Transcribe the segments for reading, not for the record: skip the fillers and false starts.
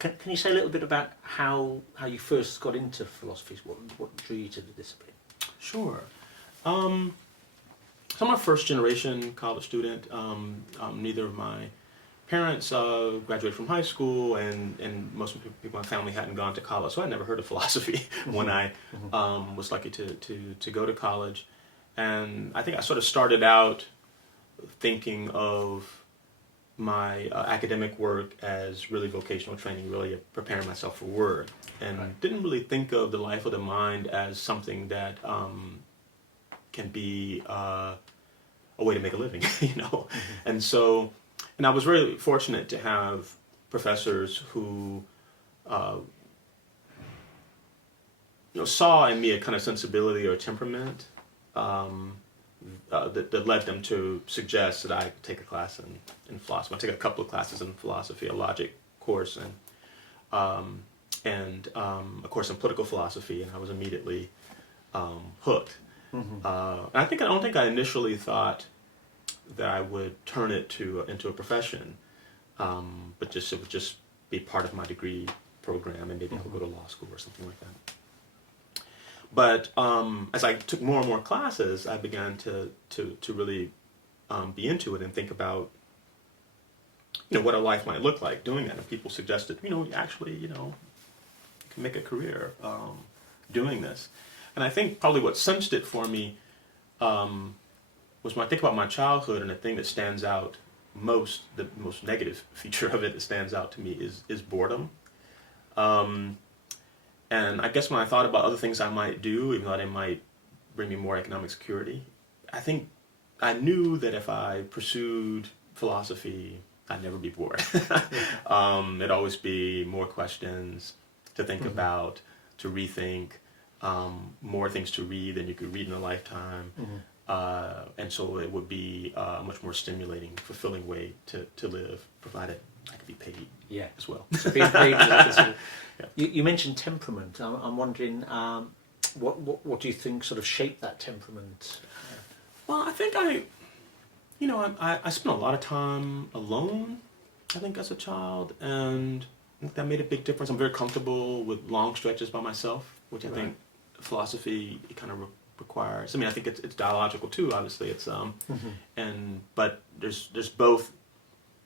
Can you say a little bit about how you first got into philosophy? What drew you to the discipline? Sure. So I'm a first-generation college student. Neither of my parents graduated from high school, and most of the people in my family hadn't gone to college, so I never heard of philosophy when I was lucky to go to college. And I think I sort of started out thinking of my academic work as really vocational training, really preparing myself for work, and didn't really think of the life of the mind as something that can be a way to make a living, you know. And so, and I was really fortunate to have professors who saw in me a kind of sensibility or temperament that led them to suggest that I take a class in philosophy. I took a couple of classes in philosophy, a logic course, and a course in political philosophy, and I was immediately hooked. And I don't think I initially thought that I would turn it into a profession, but it would just be part of my degree program, and maybe I'll go to law school or something like that. But as I took more and more classes, I began to really be into it and think about what a life might look like doing that. And people suggested, actually, you can make a career doing this. And I think probably what cinched it for me was when I think about my childhood, and the thing that stands out the most negative feature of it that stands out to me is boredom. And I guess when I thought about other things I might do, even though they might bring me more economic security, I think I knew that if I pursued philosophy, I'd never be bored. There'd always be more questions to think about, to rethink, more things to read than you could read in a lifetime. And so it would be a much more stimulating, fulfilling way to live, provided I could be paid as well. So being paid you mentioned temperament. I'm wondering, what do you think sort of shaped that temperament? Well, I think I spent a lot of time alone, I think, as a child, and I think that made a big difference. I'm very comfortable with long stretches by myself, which I think philosophy kind of requires. I mean, I think it's dialogical too, obviously. It's but there's both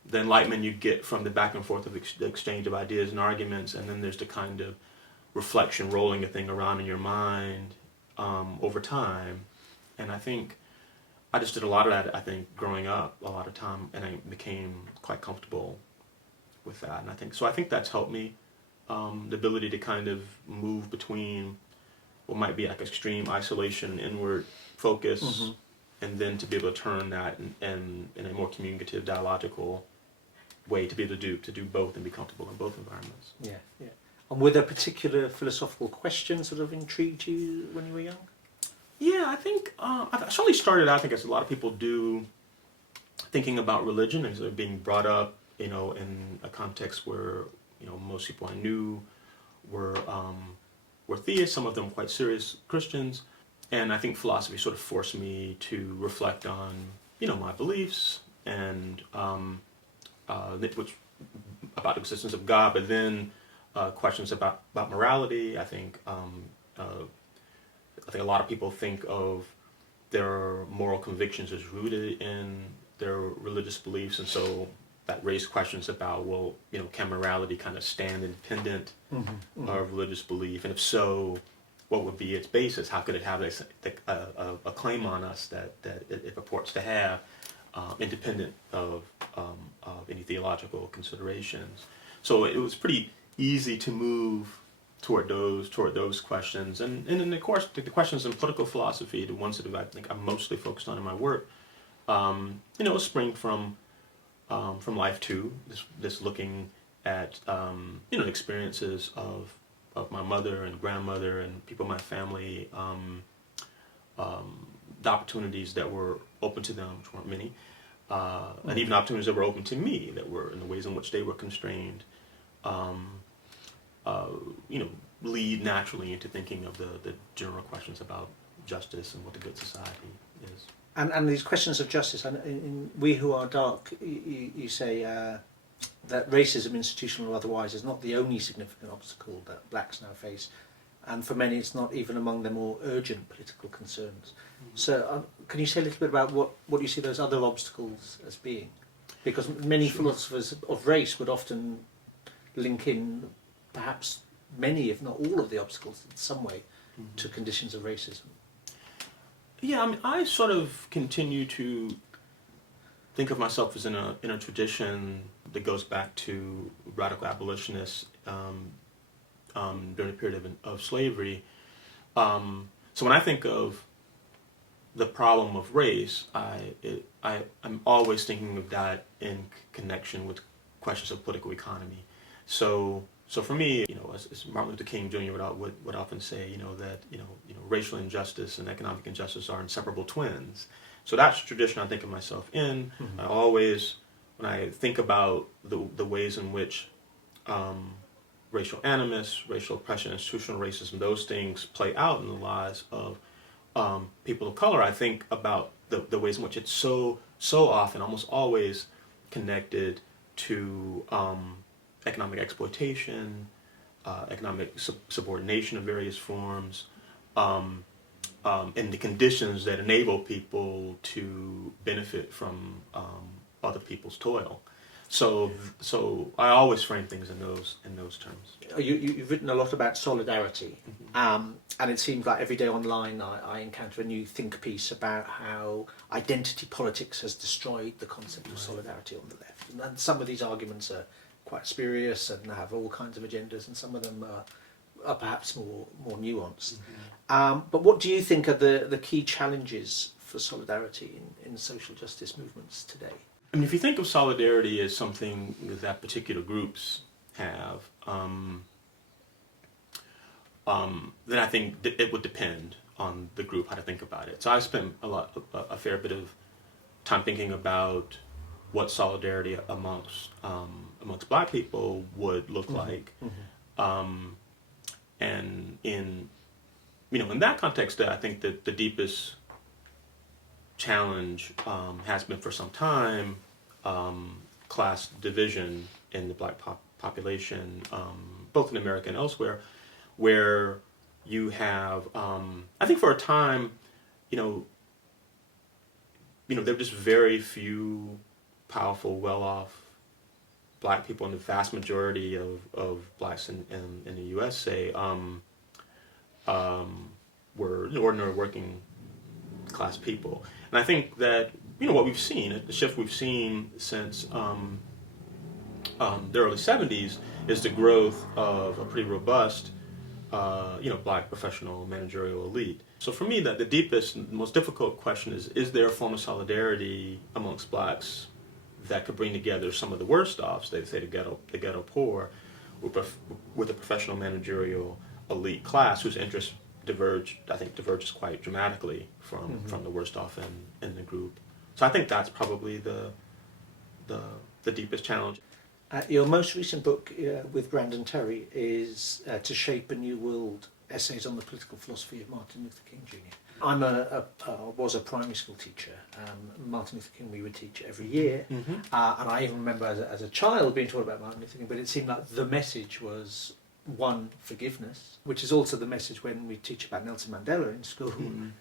the enlightenment you get from the back and forth of the exchange of ideas and arguments, and then there's the kind of reflection, rolling a thing around in your mind over time. And I think I just did a lot of that, I think, growing up, a lot of time, and I became quite comfortable with that. And I think that's helped me, the ability to kind of move between what might be like extreme isolation, inward focus, and then to be able to turn that in a more communicative, dialogical way, to be able to do both and be comfortable in both environments. Yeah. And were there particular philosophical questions that have intrigued you when you were young? Yeah, I think I certainly started out, I think, as a lot of people do, thinking about religion and sort of being brought up, in a context where most people I knew were theists, some of them quite serious Christians, and I think philosophy sort of forced me to reflect on my beliefs and which about the existence of God, but then questions about morality. I think a lot of people think of their moral convictions as rooted in their religious beliefs, and so that raised questions about, well, can morality kind of stand independent of religious belief, and if so, what would be its basis? How could it have a claim on us that it purports to have, independent of any theological considerations? So it was pretty easy to move toward those questions, and then of course the questions in political philosophy, the ones that I think I'm mostly focused on in my work, spring from life too. This looking at the experiences of my mother and grandmother and people in my family, the opportunities that were open to them, which weren't many, and even opportunities that were open to me, that were in the ways in which they were constrained, lead naturally into thinking of the general questions about justice and what a good society is. And these questions of justice, and in We Who Are Dark, you say that racism, institutional or otherwise, is not the only significant obstacle that blacks now face, and for many it's not even among their more urgent political concerns. So can you say a little bit about what you see those other obstacles as being? Because many philosophers of race would often link in perhaps many, if not all, of the obstacles in some way to conditions of racism. Yeah, I mean, I sort of continue to think of myself as in a tradition that goes back to radical abolitionists during the period of slavery. So when I think of the problem of race, I'm always thinking of that in connection with questions of political economy. So for me, as Martin Luther King Jr. would often say, that racial injustice and economic injustice are inseparable twins. So that's the tradition I think of myself in. Mm-hmm. I always, when I think about the ways in which racial animus, racial oppression, institutional racism, those things play out in the lives of people of color, I think about the ways in which it's so often, almost always connected to economic exploitation, economic subordination of various forms, and the conditions that enable people to benefit from other people's toil. So I always frame things in those terms. You've written a lot about solidarity, and it seems like every day online I encounter a new think piece about how identity politics has destroyed the concept of solidarity on the left. And some of these arguments are quite spurious and have all kinds of agendas, and some of them are perhaps more nuanced. But what do you think are the key challenges for solidarity in social justice movements today? I mean, if you think of solidarity as something that particular groups have, then I think it would depend on the group how to think about it. So I've spent a fair bit of time thinking about what solidarity amongst Black people would look like, and in that context, I think that the deepest challenge has been for some time class division in the Black population, both in America and elsewhere, where you have, I think for a time, there were just very few powerful, well-off Black people, and the vast majority of Blacks in the U.S., say, were ordinary working class people. And I think that, what we've seen, the shift we've seen since the early 70s is the growth of a pretty robust, Black professional managerial elite. So for me, the deepest, most difficult question is there a form of solidarity amongst Blacks that could bring together some of the worst offs, they say the ghetto poor, with a professional managerial elite class whose interests diverges quite dramatically from the worst off in the group. So I think that's probably the deepest challenge. Your most recent book with Brandon Terry is To Shape a New World, Essays on the Political Philosophy of Martin Luther King Jr. I was a primary school teacher. Martin Luther King we would teach every year, and I even remember as a child being taught about Martin Luther King, but it seemed like the message was one, forgiveness, which is also the message when we teach about Nelson Mandela in school.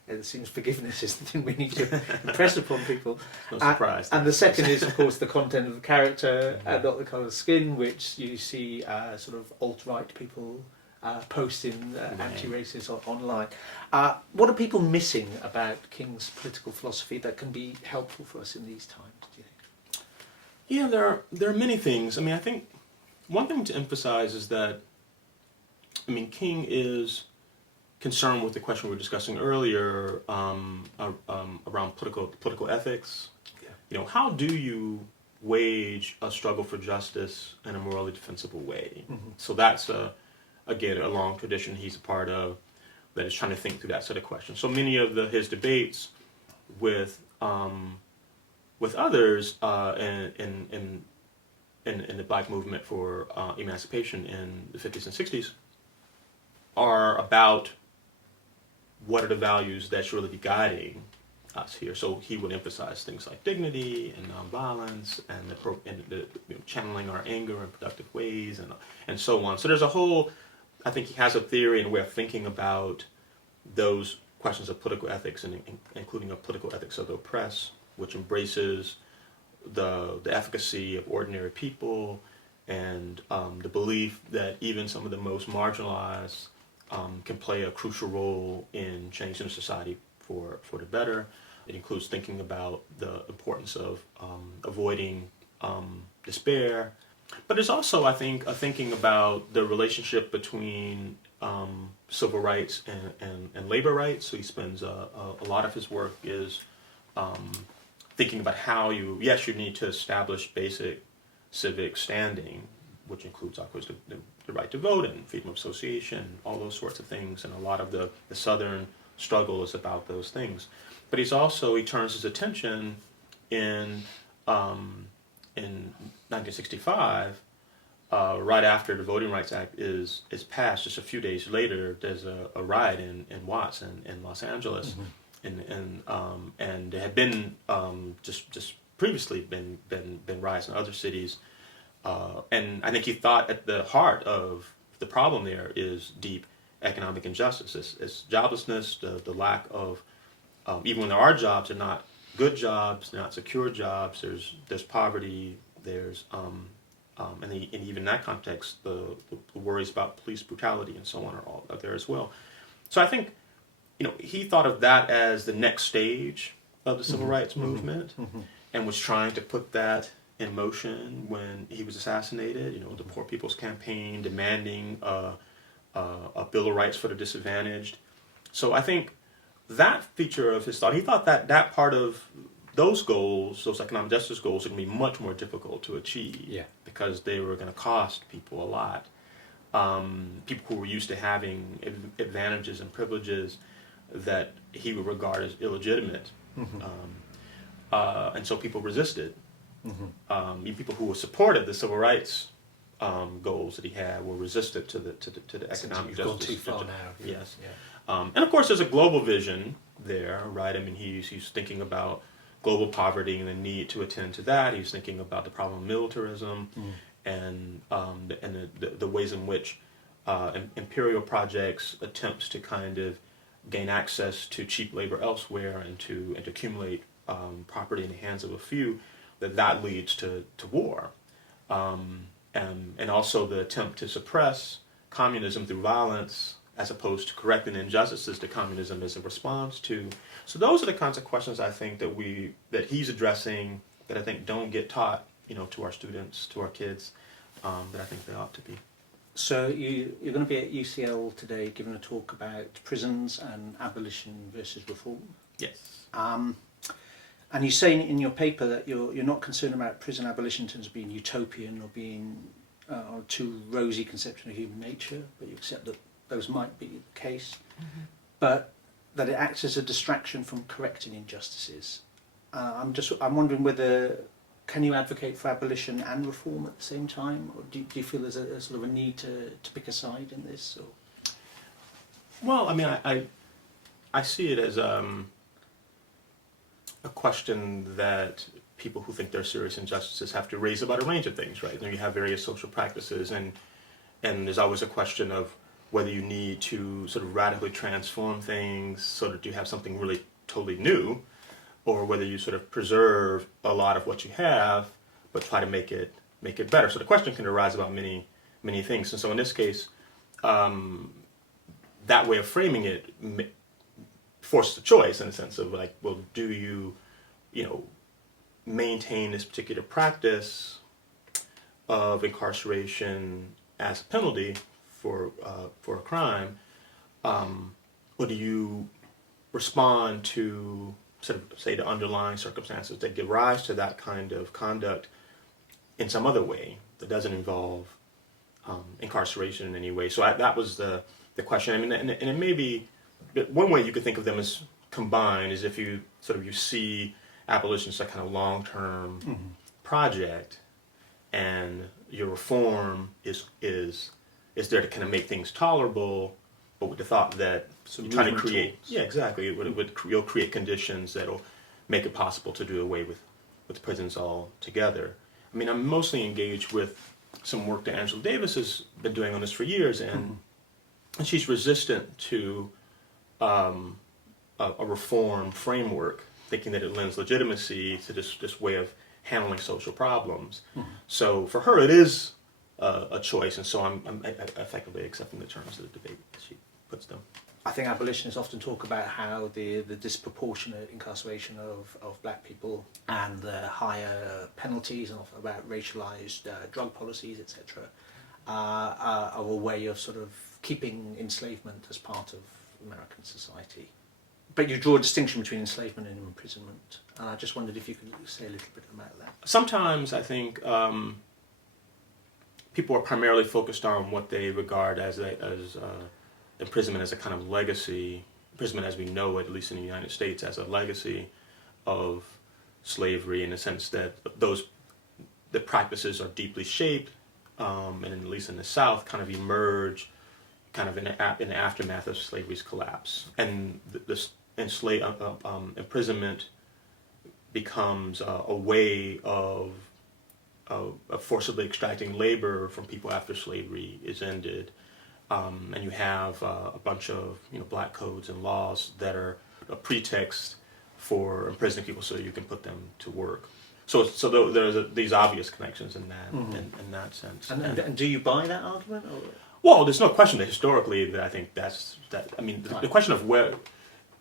It seems forgiveness is the thing we need to impress upon people. No surprise. And the second is, of course, the content of the character, not the colour of skin, which you see sort of alt-right people posting anti-racist online. What are people missing about King's political philosophy that can be helpful for us in these times, do you think? Yeah, there are many things. I mean, I think one thing to emphasize is that King is concerned with the question we were discussing earlier around political ethics. Yeah. How do you wage a struggle for justice in a morally defensible way? So that's again a long tradition he's a part of that is trying to think through that set of questions. So many of his debates with others in the Black movement for emancipation in the 50s and 60s are about what are the values that should really be guiding us here. So he would emphasize things like dignity and nonviolence and channeling our anger in productive ways and so on. So there's a whole, I think he has a theory and a way of thinking about those questions of political ethics, and including a political ethics of the oppressed, which embraces the efficacy of ordinary people and the belief that even some of the most marginalized can play a crucial role in changing society for the better. It includes thinking about the importance of avoiding despair. But there's also, I think, a thinking about the relationship between civil rights and labor rights. So he spends a lot of his work is thinking about how you need to establish basic civic standing, which includes, of course, the right to vote and freedom of association, all those sorts of things. And a lot of the Southern struggle is about those things. But he turns his attention in 1965, right after the Voting Rights Act is passed. Just a few days later, there's a riot in Watts in Los Angeles, and there had been just previously been riots in other cities, and I think he thought at the heart of the problem there is deep economic injustice. It's joblessness, the lack of even when there are jobs, they're not good jobs, they're not secure jobs. There's poverty. There's and even in that context, the worries about police brutality and so on are all there as well. So I think, he thought of that as the next stage of the civil rights movement, and was trying to put that in motion when he was assassinated. The Poor People's Campaign demanding a Bill of Rights for the disadvantaged. So I think that feature of his thought, he thought that part of those goals, those economic justice goals, are going to be much more difficult to achieve because they were going to cost people a lot. People who were used to having advantages and privileges that he would regard as illegitimate. And so people resisted. Even people who supported the civil rights goals that he had were resistant to the economic justice. Gone too far now. Yes. Yeah. And of course, there's a global vision there, right? I mean, he's thinking about global poverty and the need to attend to that. He's thinking about the problem of militarism and the ways in which imperial projects attempts to kind of gain access to cheap labor elsewhere and to accumulate property in the hands of a few, that leads to war. And also the attempt to suppress communism through violence as opposed to correcting injustices that communism is a response to. So those are the kinds of questions I think that he's addressing that I think don't get taught, to our students, to our kids, that I think they ought to be. So you're going to be at UCL today giving a talk about prisons and abolition versus reform. Yes. And you say in your paper that you're not concerned about prison abolition in terms of being utopian or being or too rosy conception of human nature, but you accept that those might be the case, but that it acts as a distraction from correcting injustices. I'm wondering whether can you advocate for abolition and reform at the same time, or do you feel there's a sort of a need to pick a side in this? Or? Well, I mean, I see it as a question that people who think there are serious injustices have to raise about a range of things, right? You have various social practices, and there's always a question of whether you need to sort of radically transform things so that you have something really totally new, or whether you sort of preserve a lot of what you have but try to make it better. So the question can arise about many things. And so in this case, that way of framing it forces a choice in the sense of like, well, do you maintain this particular practice of incarceration as a penalty for a crime, or do you respond to sort of say the underlying circumstances that give rise to that kind of conduct in some other way that doesn't involve incarceration in any way? So that was the question. I mean, and it may be one way you could think of them as combined is if you see abolition as a kind of long-term project, and your reform is there to kind of make things tolerable, but with the thought that Some you're trying to movement create, towards- yeah, exactly, you'll create conditions that'll make it possible to do away with prisons altogether. I mean, I'm mostly engaged with some work that Angela Davis has been doing on this for years, and she's resistant to a reform framework, thinking that it lends legitimacy to this way of handling social problems. So for her, it is a choice, and so I'm effectively accepting the terms of the debate as she puts them. I think abolitionists often talk about how the disproportionate incarceration of black people and the higher penalties, and often about racialized drug policies, etc., are a way of sort of keeping enslavement as part of American society. But you draw a distinction between enslavement and imprisonment, and I just wondered if you could say a little bit about that. Sometimes I think people are primarily focused on what they regard as imprisonment as a kind of legacy, imprisonment as we know it, at least in the United States, as a legacy of slavery, in the sense that the practices are deeply shaped, and at least in the South, kind of emerge kind of in the aftermath of slavery's collapse. And imprisonment becomes a way of forcibly extracting labor from people after slavery is ended. And you have a bunch of black codes and laws that are a pretext for imprisoning people so you can put them to work. So there's these obvious connections in that in that sense. And do you buy that argument? Or? Well, there's no question that historically that I think that's. I mean, the question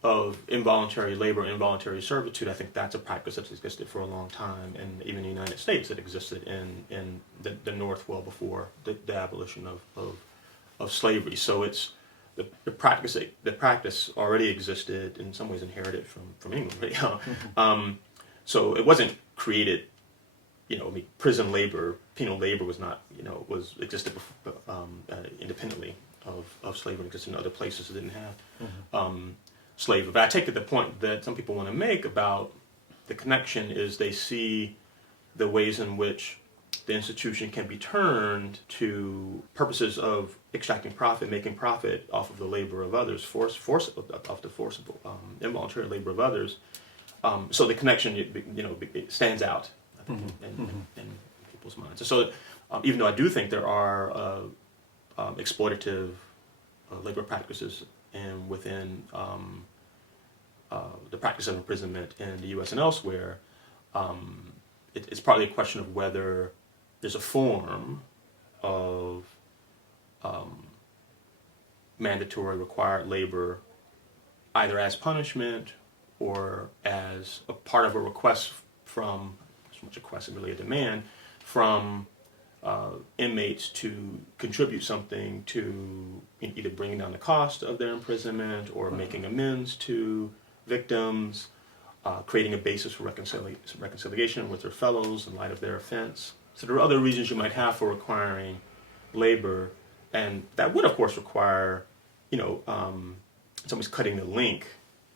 of involuntary labor, involuntary servitude, I think that's a practice that's existed for a long time, and even in the United States it existed in the North well before the abolition of slavery. So it's the practice already existed, in some ways inherited from England. So it wasn't created. I mean, prison labor, penal labor was not, was existed independently of slavery. Because in other places it didn't have slavery. But I take it the point that some people want to make about the connection is they see the ways in which the institution can be turned to purposes of extracting profit, making profit off of the labor of others, off the forcible, involuntary labor of others. So the connection, it stands out, I think, in people's minds. So even though I do think there are exploitative labor practices within the practice of imprisonment in the U.S. and elsewhere, it's partly a question of whether there's a form of mandatory required labor, either as punishment or as a part of a request from, so much a request and really a demand, from inmates to contribute something to either bringing down the cost of their imprisonment or making amends to victims, creating a basis for reconciliation with their fellows in light of their offense. So there are other reasons you might have for requiring labor, and that would of course require, someone's cutting the link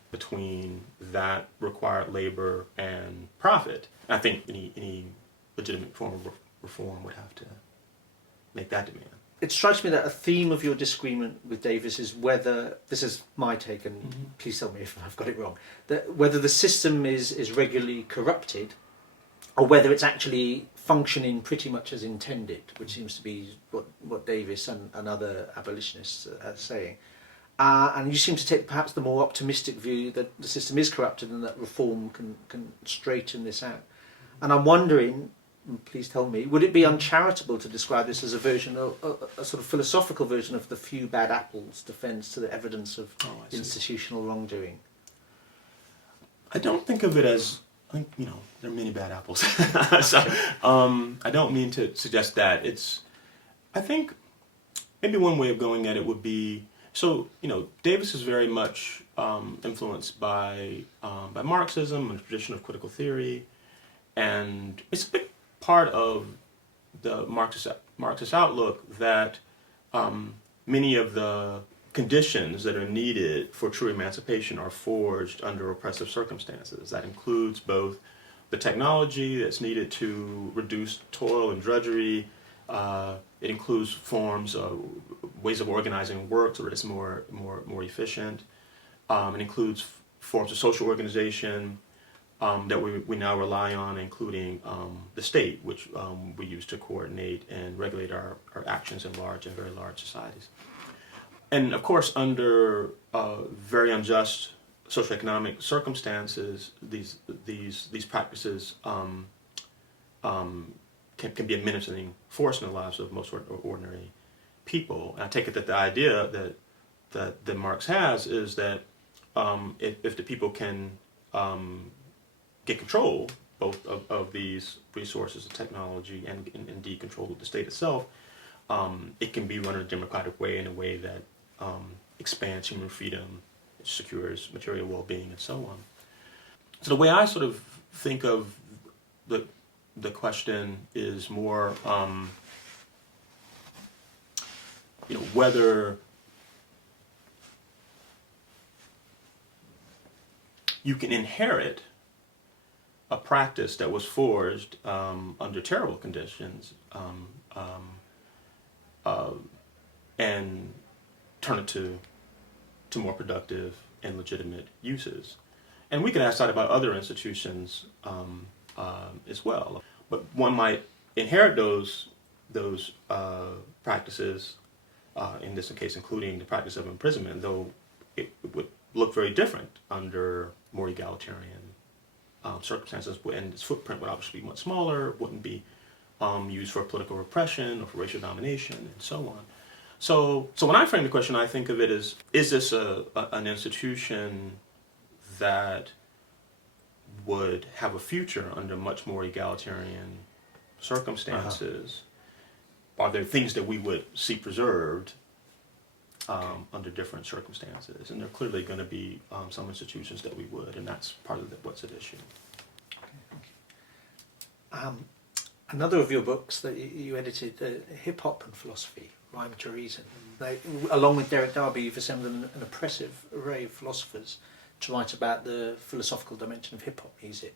between that required labor and profit. And I think any legitimate form of reform would have to make that demand. It strikes me that a theme of your disagreement with Davis is whether, this is my take, and please tell me if I've got it wrong, that whether the system is regularly corrupted or whether it's actually functioning pretty much as intended, which seems to be what Davis and other abolitionists are saying. And you seem to take perhaps the more optimistic view that the system is corrupted and that reform can straighten this out. And I'm wondering, please tell me, would it be uncharitable to describe this as a version of a sort of philosophical version of the few bad apples defense to the evidence of institutional wrongdoing? I don't think of it as, there are many bad apples. So I don't mean to suggest that. I think maybe one way of going at it would be, Davis is very much influenced by Marxism and the tradition of critical theory, and it's a big part of the Marxist outlook that many of the conditions that are needed for true emancipation are forged under oppressive circumstances. That includes both the technology that's needed to reduce toil and drudgery. It includes forms of ways of organizing work so that it's more efficient. It includes forms of social organization that we now rely on, including the state, which we use to coordinate and regulate our actions in very large societies. And of course, under very unjust socioeconomic circumstances, these practices can be a menacing force in the lives of most ordinary people. And I take it that the idea that Marx has is that if the people can get control both of these resources and technology and indeed control of the state itself, it can be run in a democratic way, in a way that expands human freedom, secures material well-being, and so on. So the way I sort of think of the question is more, whether you can inherit a practice that was forged under terrible conditions and turn it to more productive and legitimate uses. And we can ask that about other institutions as well. But one might inherit those practices, in this case including the practice of imprisonment, though it would look very different under more egalitarian circumstances, and its footprint would obviously be much smaller, wouldn't be used for political repression or for racial domination, and so on. So when I frame the question, I think of it as, is this an institution that would have a future under much more egalitarian circumstances? Are there things that we would see preserved under different circumstances? And there are clearly going to be some institutions that we would, and that's part of what's at issue. Okay, thank you. Another of your books that you edited, Hip Hop and Philosophy, Rhyme to Reason. They, along with Derek Darby, you've assembled an oppressive array of philosophers to write about the philosophical dimension of hip hop music.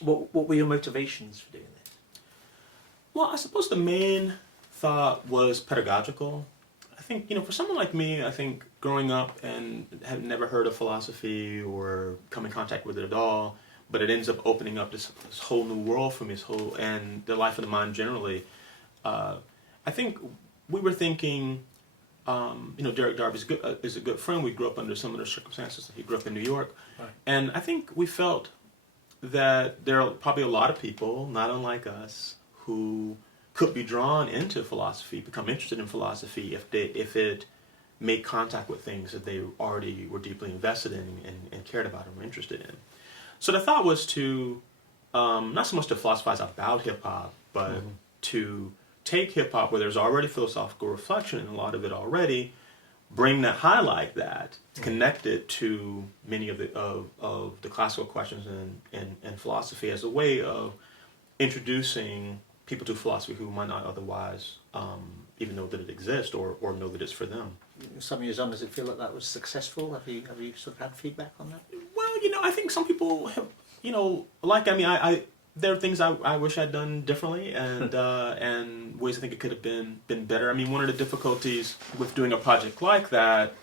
What were your motivations for doing this? Well, I suppose the main thought was pedagogical. I think, for someone like me, I think growing up and had never heard of philosophy or come in contact with it at all, but it ends up opening up this whole new world for me, and the life of the mind generally. I think we were thinking, Derek Darby is a good friend. We grew up under similar circumstances. He grew up in New York. Right. And I think we felt that there are probably a lot of people, not unlike us, who could be drawn into philosophy, become interested in philosophy if it made contact with things that they already were deeply invested in and cared about and were interested in. So the thought was to, not so much to philosophize about hip-hop, but to take hip-hop where there's already philosophical reflection in a lot of it already, bring that, highlight that, connect it to many of the classical questions in philosophy as a way of introducing people to philosophy who might not otherwise even know that it exists or know that it's for them. Some years on, does it feel like that was successful? Have you sort of had feedback on that? Well, I think some people have, there are things I wish I'd done differently, and ways I think it could have been better. I mean, one of the difficulties with doing a project like that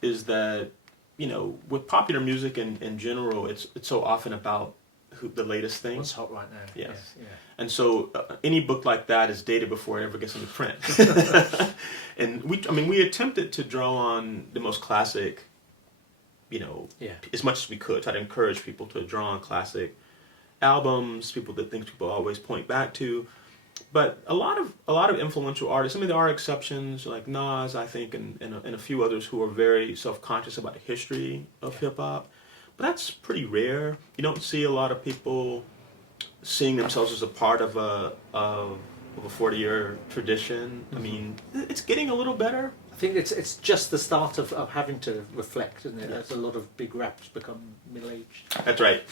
is that, with popular music in general, it's so often about the latest thing. What's hot right now? Yes. Yeah. And so any book like that is dated before it ever gets into print. And we attempted to draw on the most classic, as much as we could, try to encourage people to draw on classic albums, things people always point back to. But a lot of influential artists, there are exceptions like Nas, I think, and a few others who are very self-conscious about the history of hip-hop. But that's pretty rare. You don't see a lot of people seeing themselves as a part of a 40-year tradition. I mean, it's getting a little better. I think it's just the start of having to reflect, isn't it? Yes. There's a lot of big raps become middle-aged. That's right.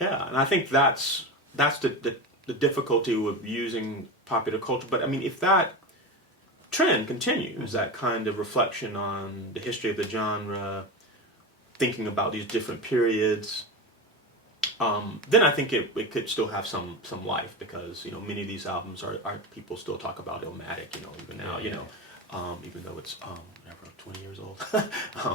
Yeah, and I think that's the difficulty with using popular culture. But if that trend continues, that kind of reflection on the history of the genre, thinking about these different periods, then I think it could still have some life, because many of these albums are people still talk about Illmatic, even now. even though it's whatever 20 years old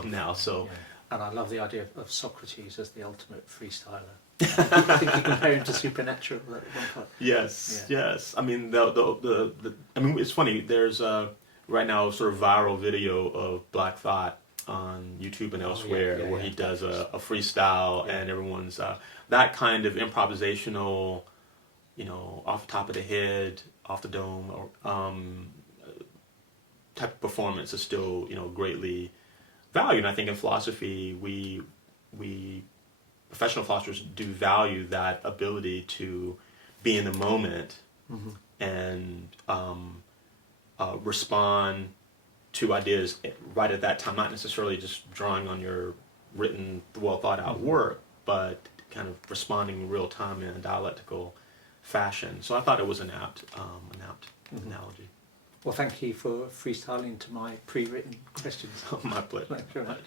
now. So. Yeah. And I love the idea of Socrates as the ultimate freestyler. I think you compare him to Supernatural at one point. Yes, Yeah. yes. I mean, I mean, it's funny. There's right now a sort of viral video of Black Thought on YouTube and elsewhere where he does a freestyle, and everyone's that kind of improvisational, off the top of the head, off the dome, or type of performance is still greatly valued. And I think in philosophy we professional philosophers do value that ability to be in the moment and respond to ideas right at that time, not necessarily just drawing on your written, well thought out work, but kind of responding in real time in a dialectical fashion. So I thought it was an apt analogy. Well, thank you for freestyling to my pre-written questions. My pleasure. Thank you very much.